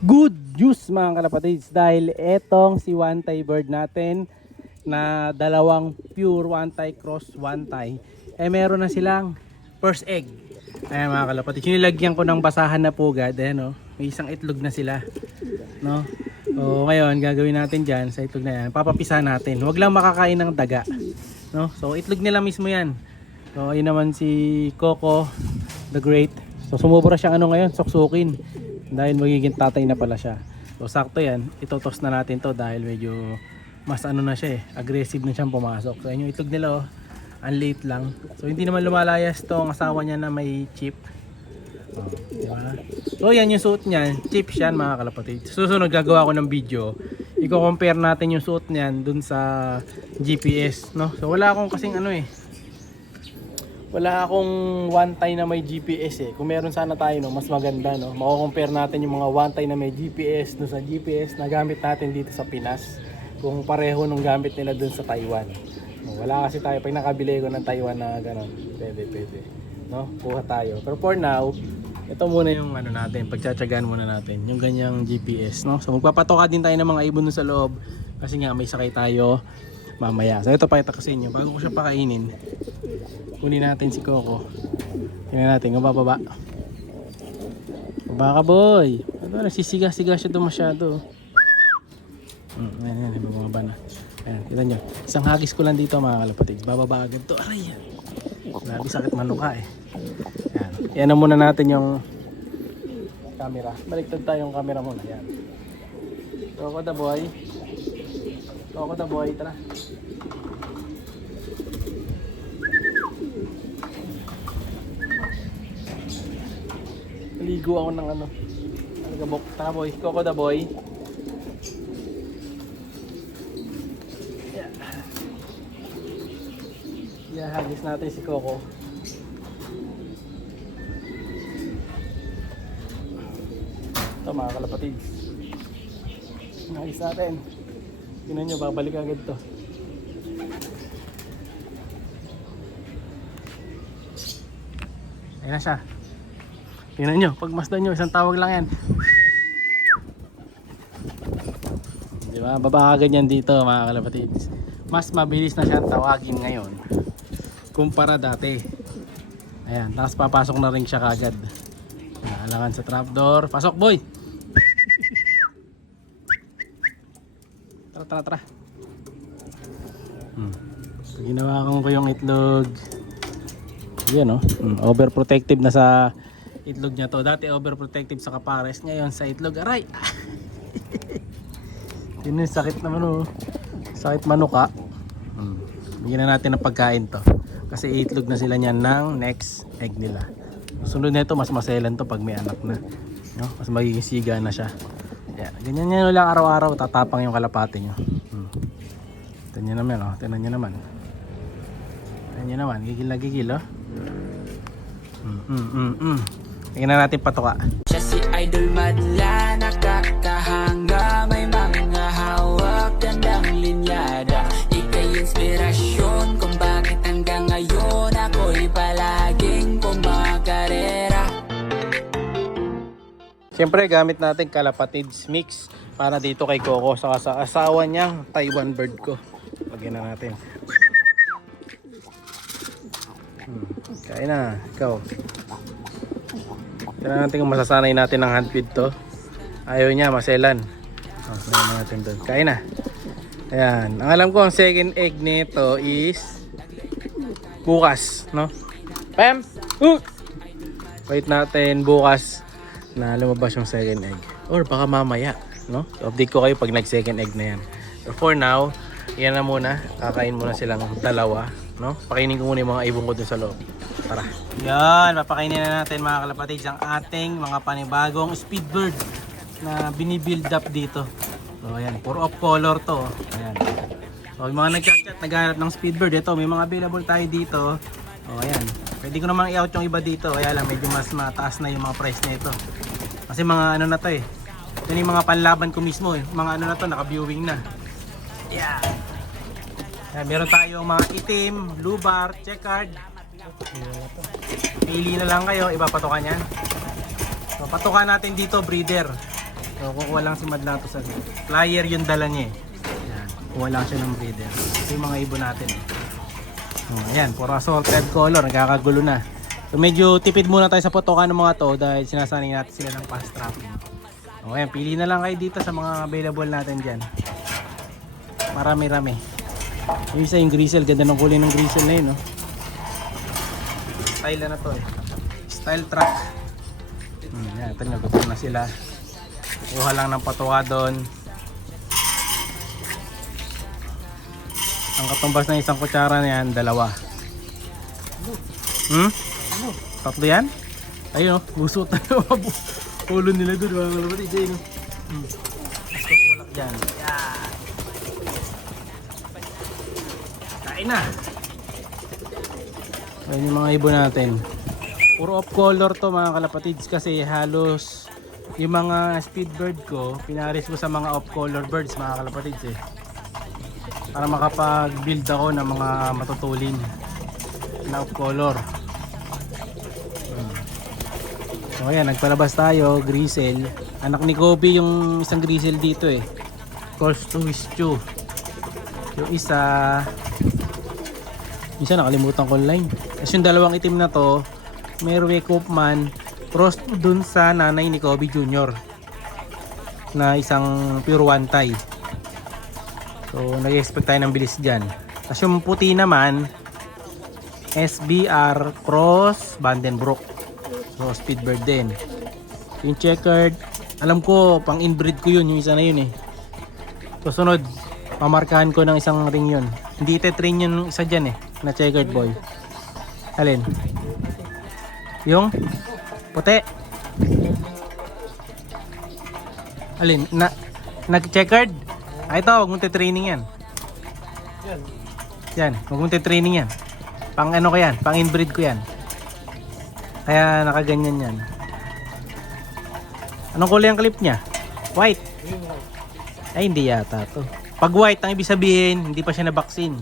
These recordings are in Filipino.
Good news mga kalapatids, dahil etong si one tie bird natin na dalawang pure one tie cross one tie meron na silang first egg. Ayan mga kalapatids, nilagyan ko ng basahan na pugad. Ayan, may isang itlog na sila, no? So ngayon gagawin natin dyan sa itlog na yan, papapisa natin, huwag lang makakain ng daga, no? So itlog nila mismo yan. So ayun naman si Coco the Great. So sumubra siyang ngayon, suksukin, dahil magiging tatay na pala siya. So sakto yan, itotos na natin to dahil medyo mas na siya aggressive na siyang pumasok. So ayun yung itlog nila, ang late lang. So hindi naman lumalayas to ang asawa niya na may chip. Diba? So yan yung suot niya, chip yan mga kalapatid. Susunod gagawa ko ng video, i-compare natin yung suot niyan dun sa GPS, no? So wala akong kasing wala akong one tie na may GPS Kung meron sana tayo, no, mas maganda, no. Mako-compare natin yung mga one tie na may GPS no, sa GPS na gamit natin dito sa Pinas, kung pareho nung gamit nila dun sa Taiwan. No, wala kasi tayo, pag nakabili ko ng Taiwan na gano'n, pwede, no, kuha tayo. Pero for now, ito muna yung natin, pagtsatsagaan muna natin yung ganyang GPS, no. So magpapatoka din tayo ng mga ibon dun sa loob kasi nga may sakay tayo mamaya. So ito pakita ko sa inyo, bago ko siya pakainin, kunin natin si Coco. Tingnan natin kung bababa. Baba ka boy. Ano, nagsisiga-siga siya doon masyado. Ayan, bumaba na. Ayan, kita nyo. Isang hagis ko lang dito mga kalapatid. Bababa agad to. Aray! Grabe, sakit manuka Ayan. Yan na muna natin yung camera. Baliktad tayong camera muna. Ayan. Coco the boy. Coco the boy. Tara. Ligo ako ng algabok. Tara boy, Coco the boy. Yeah, hagis natin si Coco. Ito mga kalapatid, hagis natin. Tingnan nyo, babalik agad to. Ayun na siya. Tingnan nyo, pagmasdan nyo, isang tawag lang yan. Diba? Baba agad yan dito mga kalapatids. Mas mabilis na siya tawagin ngayon kumpara dati. Ayan, tapos papasok na rin siya kagad. Alangan sa trapdoor. Pasok boy! Tara. Ginawa ko yung itlog. Yan overprotective na sa itlog niya to. Dati overprotective sa kapares, ngayon sa itlog. Aray! Yun yung sakit naman sakit manuka. Bigyan na natin ng pagkain to kasi itlog na sila niyan ng next egg nila. Sunod nito mas maselan to pag may anak na, no? Mas magiging siga na siya. Yan. Ganyan lang araw-araw, tatapang yung kalapate nyo. Tingnan nyo naman, tingnan nyo naman, gigil na gigil Tingnan natin patuka. Siya si Idol Madla, nakakahanga, may mga hawak, gandang linyada. Ika'y inspirasyon kung bakit hanggang ngayon ako'y palaging kumakarera. Siyempre gamit natin kalapatids mix para dito kay Coco sa asawa niyang Taiwan bird ko. Lagyan na natin. Kain na, ikaw. Tignan natin kung masasanay natin ng handfeed to. Ayaw niya, maselan. Lagyan natin doon. Kain na. Ayan. Ang alam ko ang second egg nito is bukas, no? Pam! Wait natin bukas na lumabas yung second egg. Or baka mamaya, no? So, update ko kayo pag nag second egg na yan. So for now, yan na muna. Kakain muna silang dalawa, no? Pakainin ko muna yung mga ibon ko dun sa loob. Tara. Yan, papakainin na natin mga kalapatids ang ating mga panibagong speedbird na binibuild up dito. So ayan, puro off color to. Ayan. So yung mga nagchat-chat, naghanap ng speedbird, ito may mga available tayo dito. O ayan, pwede ko namang i-out yung iba dito, kaya lang medyo mas mataas na yung mga price nito. Kasi mga na to ito yung mga panlaban ko mismo mga na to, naka-viewing na. Yeah. Ayan, meron tayong mga itim, blue bar, checkered. Pili na lang kayo, ipapatukan yan. So patukan natin dito breeder. So kukuha lang si Madlang to sa flyer yung dala niya eh. Yan, kukuha lang siya ng breeder. Ito yung mga ibon natin eh. Ayan, puro assorted color, nagkakagulo na. So medyo tipid muna tayo sa potokan ng mga to dahil sinasanay natin sila ng fast trapping. So ayan, pili na lang kayo dito sa mga available natin dyan. Marami-rami. Yung isa yung grizzle, ganda ng kulay ng grizzle na yun, no? Style na to eh. Style truck. Yan, ito nyo, gutom na sila. Kuha lang ng patuwa doon. Ang katumbas ng isang kutsara na yan, 2. Tatlo yan? Ayun o, busot na yung ulo nila doon. Mga kalabati dyan. Mas kukulak dyan. Yan. Kain na. Ayun yung mga ibon natin. Puro off color to mga kalapatids kasi halos yung mga speed bird ko pinaris ko sa mga off color birds mga kalapatids eh. Para makapag build ako ng mga matutulin na off color. So ayan, nagpalabas tayo, grizzle. Anak ni Kobe yung isang grizzle dito eh. Cross to Wischu. Yung isa nakalimutan ko line. As yung dalawang itim na to, Merwe Koopman cross dun sa nanay ni Kobe Jr. na isang pure one tie. So nag-expect tayo ng bilis dyan. Tapos yung puti naman SBR cross Vandenbroek. So speedbird din. Yung checkered, alam ko pang inbreed ko yun, yung isa na yun eh. Susunod, pamarkahan ko ng isang ring yun. Hindi ite-train yun isa dyan eh, na checkered boy. Alin? Yung puti. Alin? Nag-checkered? Ito, huwag mong te-training yan. Yan, huwag mong te-training yan. Pang ano ko yan, pang inbreed ko yan. Kaya nakaganyan yan. Anong kulay ang clip niya? White. Ay hindi yata to. Pag white ang ibig sabihin hindi pa siya na vaccine.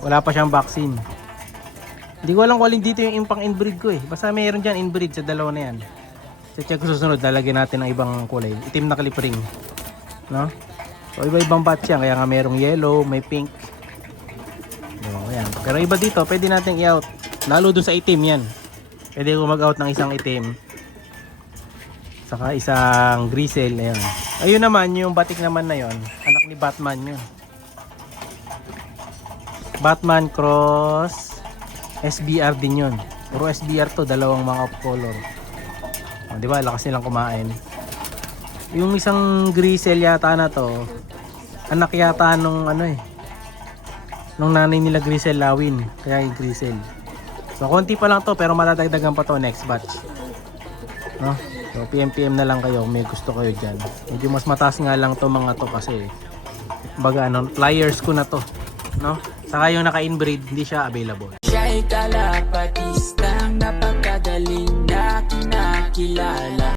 Wala pa siyang vaccine. Hindi ko alam kung alin dito yung pang inbreed ko eh. Basta mayroon dyan inbreed sa dalawa na yan. So check ko susunod, lalagyan natin ng ibang kulay. Itim na clip ring, no? So iba-ibang batch yan. Kaya nga mayroong yellow, may pink. So, ayan. Pero iba dito pwede natin i-out. Lalo dun sa itim yan. Pwede ko mag-out ng isang itim. Saka isang grizzle. Ayun. Ayun naman, yung batik naman na yon, anak ni Batman yun. Batman cross SBR din yun. Puro SBR to, dalawang mga off color. O, di ba, lakas nilang kumain. Yung isang grizzle yata na to, anak yata nung ano eh, nung nanay nila grizzle lawin. Kaya yung grizzle. So konti pa lang to pero matadagdagan pa to next batch, no? So PM na lang kayo kung may gusto kayo dyan. Medyo mas mataas nga lang to mga to kasi baga ano, flyers ko na to, no? Saka yung naka-inbreed hindi siya available. Siya'y kalapatistang napakadaling na kinakilala.